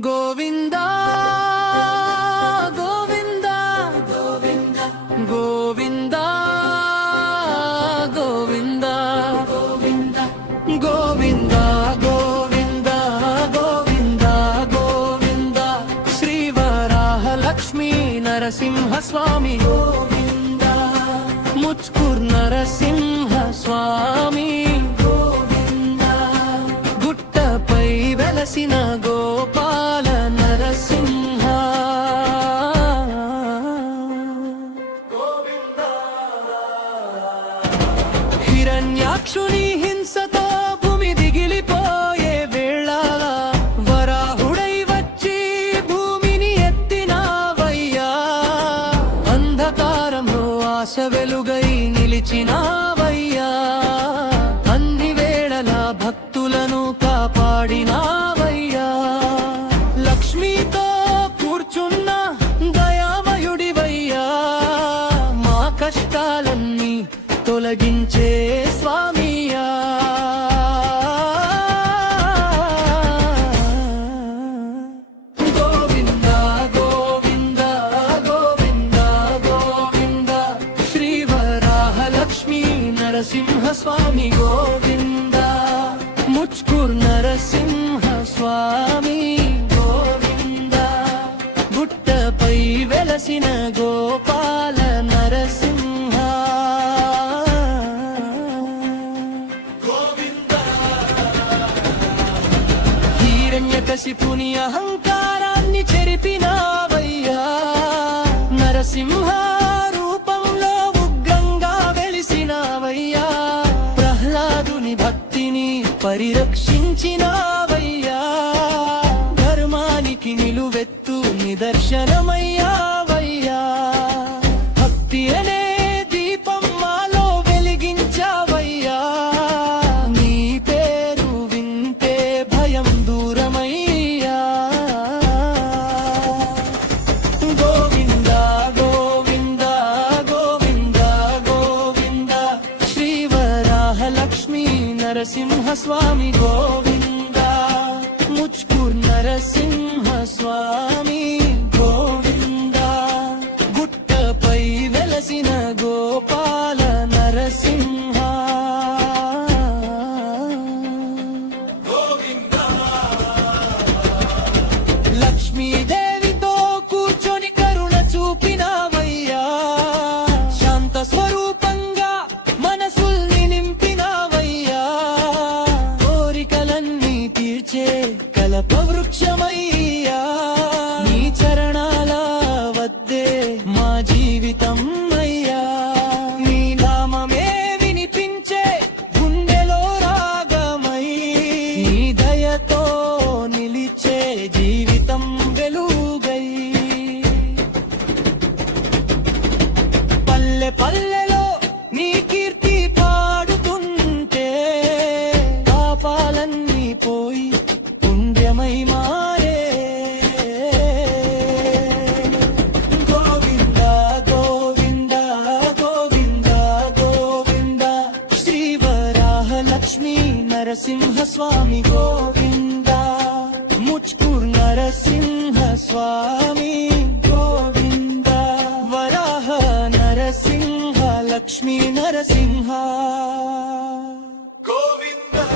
గోవిందా గోవిందా గోవిందా గోవిందా గోవిందా గోవిందా గోవిందా గోవిందా గోవిందా గోవిందా శ్రీ వరాహ లక్ష్మీ నరసింహ స్వామి గోవిందా ముచ్కూర్ నరసింహ స్వామి గోవిందా గుట్టపై వెలసిన గోపాల నరసింహ హిరణ్యాక్షుని హింసతో భూమి దిగిలిపోయే వేళ వరాహుడై వచ్చి భూమిని ఎత్తినావయ్యా అంధకారంలో ఆశ వెలుగై నిలిచినావయ్యా అన్ని వేళలా భక్తులను కాపాడినావయ్యా లక్ష్మీతో కూర్చున్న దయామయుడివయ్యా మా కష్టాలన్నీ తొలగించే స్వామియా గోవిందా గోవిందా గోవిందా గోవిందా శ్రీ వరాహ లక్ష్మీ నరసింహ స్వామి గోవిందా ముచ్కూర్ నరసింహ స్వామి గోవిందా గుట్టపై వెలసిన గోపాల నరసింహ హిరణ్యకశిపుని అహంకారాన్ని చెరిపినావయ్యా నరసింహ రూపంలో ఉగ్రంగా వెలిసినావయ్యా ప్రహ్లాదుని భక్తిని పరిరక్షించినావయ్యా ధర్మానికి నిలువెత్తు నిదర్శనమయ్యావయ్యా భక్తి అనే దీపం మాలో వెలిగించావయ్యా నీ పేరు వింటే భయం దూరమయ్యా గోవిందా గోవిందా గోవిందా గోవిందా శ్రీ వరాహ లక్ష్మీ నరసింహ స్వామి గోవిందా ముచ్కూర్ నరసింహ స్వామి గోవిందా గుట్టపై వెలసిన గోపాల నరసింహ లక్ష్మీదేవితో కూర్చొని కరుణ చూపినావయ్యా శాంత స్వరూపంగా మనసుల్ని నింపినావయ్యా కోరికలన్నీ తీర్చే కల్పవృక్షమయ్యా నీ చరణాల వద్దే మా జీవితం అయ్యా నీ నామమే వినిపించే గుండెలో రాగమై నీ దయతో నిలిచే జీవితం వెలుగై పల్లె పల్లెలో నీ కీర్తి పాడుతుంటే పాపాలన్నీ పోయి పుణ్యమై మారే గోవిందా గోవిందా గోవిందా గోవిందా శ్రీ వరాహ లక్ష్మీ నరసింహ స్వామి గోవిందా ముచ్కూర్ నరసింహ స్వామి గోవిందా వరాహ నరసింహ లక్ష్మీ నరసింహ గోవిందా